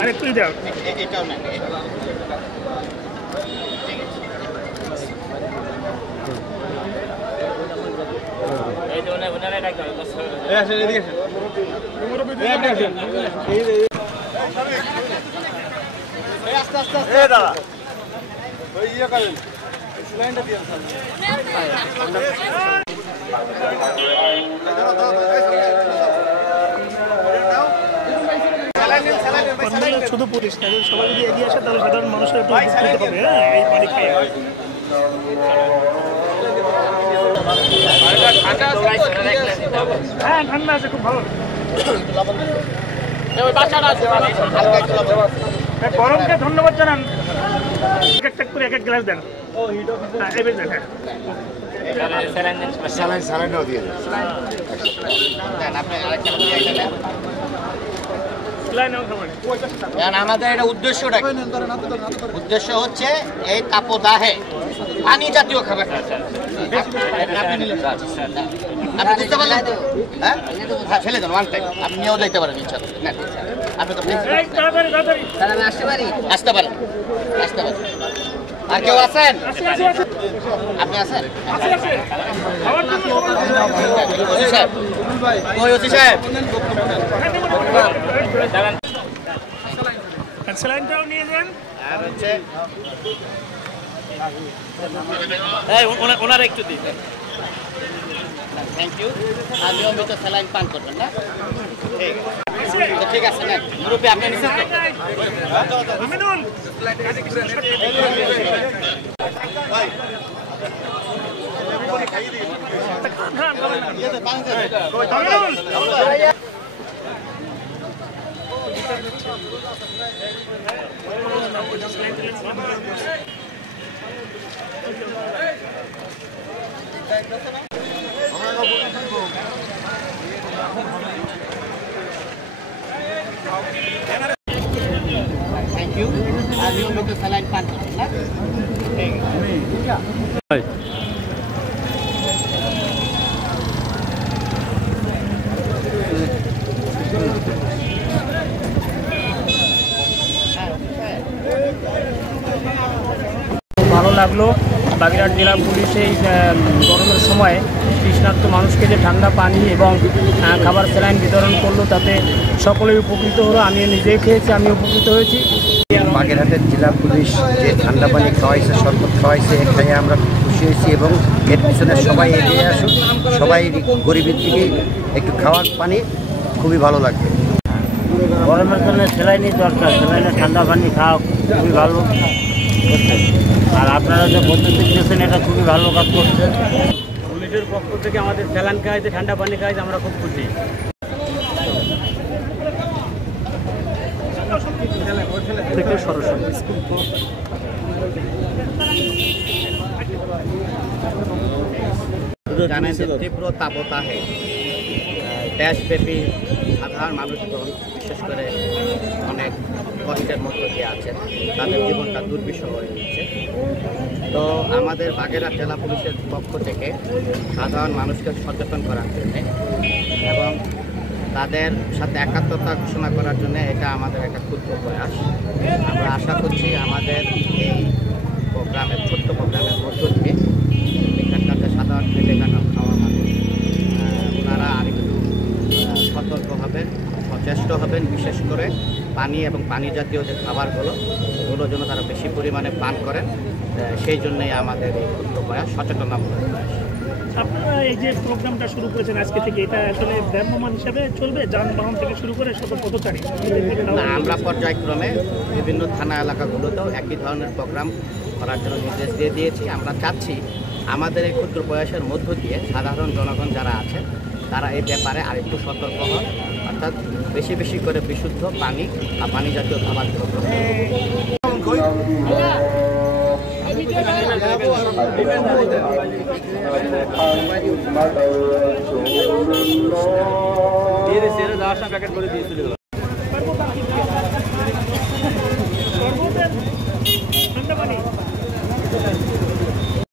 আরেকটু দাও। এটাও না এই যে ওনারা ডাক দাও। এই আসেন এদিকে আসেন। এই আপনি আসেন। এই আস্তে আস্তে এই দাদা ওই ইয়ে করেন লাইনটা দিয়ে শুধু পুলিশ না, সবাই যদি এগিয়ে আসে তাহলে সাধারণ মানুষের একটু উপকৃত হবে। হ্যাঁ, এই পানি খাই হ্যাঁ ঠান্ডা আছে, খুব ভালো। গরমকে ধন্যবাদ জানান। এক এক করে এক এক গ্লাস দেন। আমাদের এটা উদ্দেশ্য হচ্ছে এই তাপদাহে পানি জাতীয় খাবার। আপনি বুঝতে পারলেন? হ্যাঁ ফেলে দেন ওয়ান টাইম, আপনি নিয়েও যেতে পারেন ইচ্ছা করলে। না আপনি তো আসতে পারেন। আর কেউ আছেন? আপনি আছেন? ওসি সাহেব কই? ওসি সাহেব স্যালাইনটাও নিয়ে যান। আর হচ্ছে ওনারা একটু দিন। Thank you. আর নিয়মিত স্যালাইন পান করবেন না? ঠিক আছে না মুরব্বী, আপনি নিচ্ছেন থ্যাংক ইউ। আর নিয়মিত স্যালাইন পান করবেন না? ভালো লাগলো। বাগেরহাট জেলা পুলিশ এই গরমের সময় তৃষ্ণার্ত মানুষকে যে ঠান্ডা পানি এবং খাবার স্যালাইন বিতরণ করলো, তাতে সকলেই উপকৃত হলো। আমি নিজেই খেয়েছি, আমি উপকৃত হয়েছি। বাগেরহাটের জেলা পুলিশ যে ঠান্ডা পানি খাওয়াইছে, শরবত খাওয়াইছে, খাইয়ে আমরা খুশি হয়েছি এবং এর পিছনে সবাই এগিয়ে আসুন। সবাই গরিবের দিকে একটু খাওয়ার পানি খুবই ভালো লাগবে। গরমের জন্য স্যালাইনই দরকার, স্যালাইনে ঠান্ডা পানি খাওয়া খুবই ভালো। আর আপনারা যে পদ্ধতি দিয়েছেন এটা খুবই ভালো কাজ করছেন। পুলিশের পক্ষ থেকে আমাদের স্যালাইন খাওয়াইতে, ঠান্ডা পানি খাওয়াইতে আমরা খুব খুশি। জানেন যে তীব্র তাপদাহে দেশব্যাপী সাধারণ মানুষজন, বিশেষ করে অনেক কষ্টের মধ্য দিয়ে আছেন, তাদের জীবনটা দুর্বিষহ হয়ে উঠছে। তো আমাদের বাগেরহাট জেলা পুলিশের পক্ষ থেকে সাধারণ মানুষকে সচেতন করার জন্যে এবং তাদের সাথে একাত্মতা ঘোষণা করার জন্য এটা আমাদের একটা ক্ষুদ্র প্রয়াস। আমরা আশা করছি আমাদের এই প্রোগ্রামের, ছোট্ট প্রোগ্রামের মধ্য দিয়ে এখানকার যে সাধারণ খেলেখানা খাওয়া মানুষ, ওনারা আরেকটু সতর্ক হবেন, সচেষ্ট হবেন। বিশেষ করে পানি এবং পানি জাতীয় যে খাবারগুলো, এগুলো যেন তারা বেশি পরিমাণে পান করেন। সেই জন্যই আমাদের এই ক্ষুদ্র প্রয়াস, সচেতনতামূলক প্রয়াস। আপনারা এই যে প্রোগ্রামটা শুরু করেছেন আজকে থেকে, এটা আসলে ভ্রাম্যমাণ হিসাবে চলবে, যানবাহন থেকে শুরু করে সকল পথচারী? না, আমরা পর্যায়ক্রমে বিভিন্ন থানা এলাকাগুলোতেও একই ধরনের প্রোগ্রাম করার জন্য নির্দেশ দিয়ে দিয়েছি। আমরা চাচ্ছি আমাদের এই ক্ষুদ্র প্রয়াসের মধ্য দিয়ে সাধারণ জনগণ যারা আছে তারা এই ব্যাপারে আরেকটু সতর্ক হন, অর্থাৎ বেশি বেশি করে বিশুদ্ধ পানি আর পানি জাতীয় খাবার গ্রহণ করুন। যাওয়ার সময় প্যাকেট করে দিয়েছিল।